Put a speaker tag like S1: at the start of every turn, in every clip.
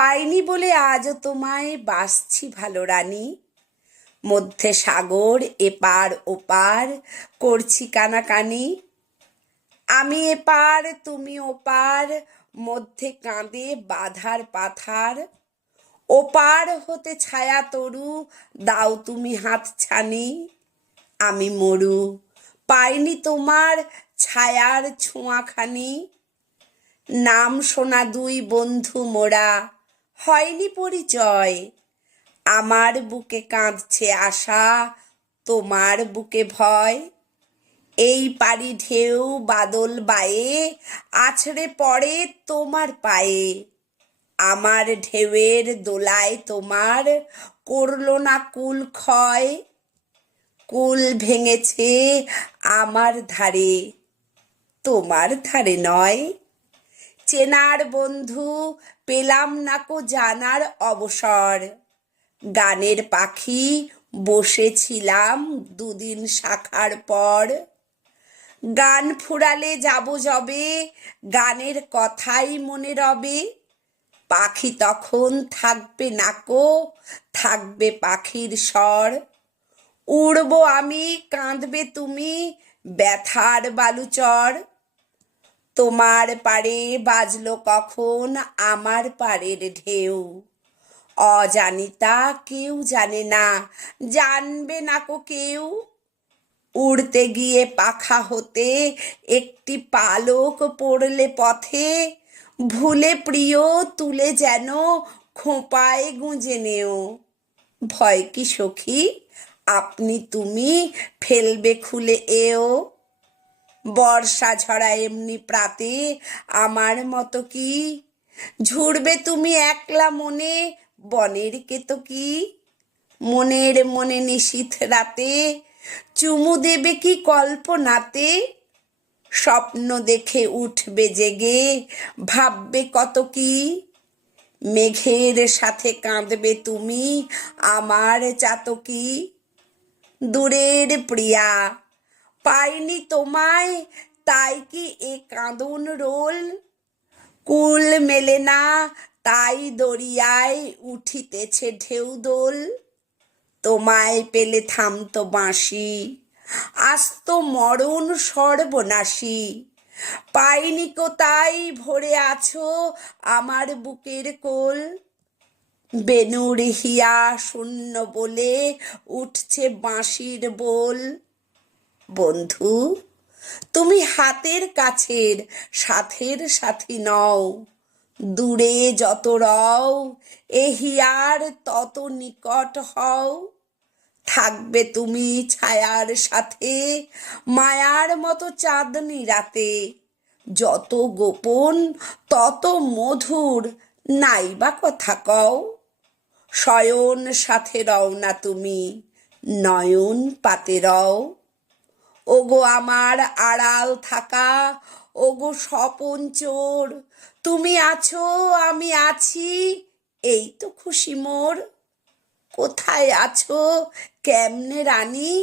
S1: পাইনি বলে আজও তোমায় বাসছি ভালো রানী। মধ্যে সাগর, এপার ওপার করছি কানাকানি। আমি এপার, তুমি ওপার, মধ্যে কাঁদে বাধার পাথার। ওপার হতে ছায়া তরু, দাও তুমি হাত ছানি। আমি মরু, পাইনি তোমার ছায়ার ছোঁয়াখানি। নাম শোনা দুই বন্ধু মোরা হয়নি পরিচয়। আমার বুকে কাঁদছে আশা, তোমার বুকে ভয়। এই পারি ঢেউ বাদল বায়ে, আছড়ে পড়ে তোমার পায়ে। আমার ঢেউয়ের দোলায় তোমার করল না কুল ক্ষয়। কুল ভেঙেছে আমার ধারে, তোমার ধারে নয়। চেনার বন্ধু পেলাম না কো জানার অবসর। গানের পাখি বসেছিলাম দুদিন শাখার পর। গান ফুরালে যাব যবে, গানের কথাই মনে রবে। পাখি তখন থাকবে নাকো থাকবে পাখির স্বর। উড়বো আমি, কাঁদবে তুমি, ব্যথার বালুচর। তোমার পারে বাজলো কখন আমার পারের ঢেউ। অজানিতা কেউ জানে না, জানবে না কো কেউ। উড়তে গিয়ে পাখা হতে একটি পালক পড়লে পথে। ভুলে প্রিয় তুলে যেন খোঁপায় গুঁজে নেও। ভয় কি সখী, আপনি তুমি ফেলবে খুলে এও। বর্ষা ঝরা এমনি প্রাতে আমার মতো কি? ঝুড়বে তুমি একলা মনে, বনের কেতো কি? মনের মনে নিশীথ রাতে, চুমু দেবে কি কল্পনাতে? স্বপ্ন দেখে উঠবে জেগে, ভাববে কত কি? মেঘের সাথে কাঁদবে তুমি, আমার চাতকি? দূরের প্রিয়া পাইনি তোমায়, তাই কি এ কাঁদন রোল? কুল মেলে না, তাই দরিয়ায় উঠিতেছে ঢেউ দোল। তোমায় পেলে থামতো বাঁশি, আস্ত মরণ সর্বনাশী। পাইনি কোথায়, ভরে আছো আমার বুকের কোল। বেনুর হিয়া শূন্য বলে উঠছে বাঁশির বোল। বন্ধু, তুমি হাতের কাছের সাথের সাথী নও। দূরে যত রও, এ হিয়ার তত নিকট হও। থাকবে তুমি ছায়ার সাথে, মায়ার মতো চাঁদনি রাতে। যত গোপন, তত মধুর, নাইবা কথা কও। শয়ন সাথে রও না তুমি, নয়ন পাতে রও। ওগো আমার আড়াল থাকা, ওগো স্বপন চোর, তুমি আছো, আমি আছি, এই তো খুশি মোর। কোথায় আছো, কেমনে রানী?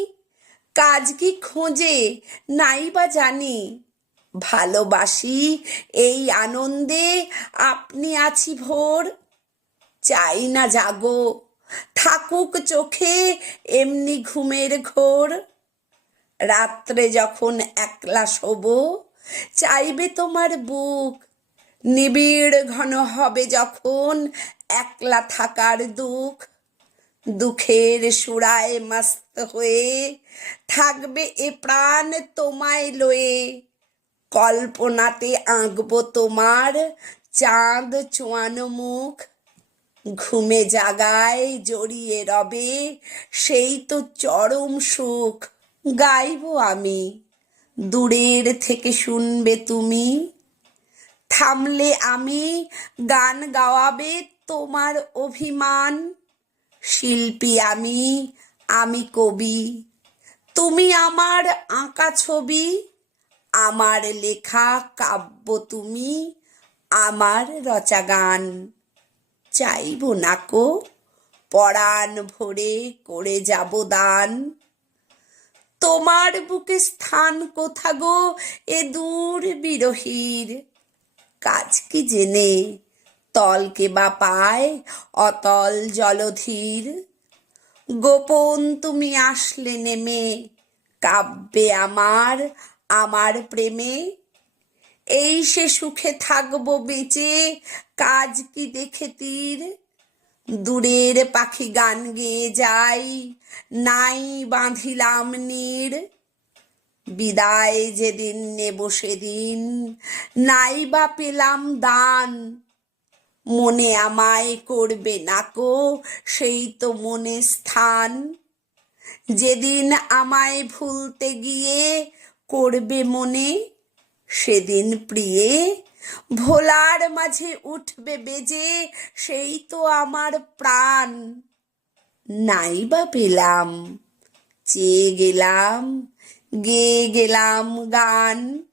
S1: কাজ কি খোঁজে, নাই বা জানি। ভালোবাসি এই আনন্দে, আপনি আছি ভোর। চাই না জাগো, থাকুক চোখে, এমনি ঘুমের ঘোর। রাত্রে যখন একলা শোব, চাইবে তোমার বুক। নিবিড় ঘন হবে যখন একলা থাকার দুঃখ। দুঃখের সুরায় মস্ত হয়ে থাকবে এ প্রাণ তোমায় লয়ে। কল্পনাতে আঁকবো তোমার চাঁদ চোয়ানো মুখ। ঘুমে জাগায় জড়িয়ে রবে সেই তো চরম সুখ। গাইবো আমি। দূরের থেকে শুনবে তুমি। থামলে আমি গান গাওয়াবে তোমার অভিমান। শিল্পী আমি আমি কবি। তুমি আমার আঁকা ছবি, আমার লেখা কাব্য তুমি, আমার রচা গান চাইব নাকো পরাণ ভরে করে যাব দান। তোমার বুকে স্থান কোথা গো, এ দূর বিরহীর? কাজ কি জেনে? তলকে বা পায় অতল জলধীর? গোপন তুমি আসলে নেমে, কাব্যে আমার আমার প্রেমে? এই সে সুখে থাকব বেঁচে, কাজ কি দেখে তীর? দূরের পাখি গান গেয়ে যাই, নাই বাঁধিলাম নীড় বিদায় যেদিন নেব সেদিন, নাই বা পেলাম দান। মনে আমায় করবে নাকো সেই তো মনে স্থান। যেদিন আমায় ভুলতে গিয়ে করবে মনে, সেদিন প্রিয়ে ভোলার মাঝে উঠবে বেজে, সেই তো আমার প্রাণ। নাই বা পেলাম, চেয়ে গেলাম, গেয়ে গেলাম গান।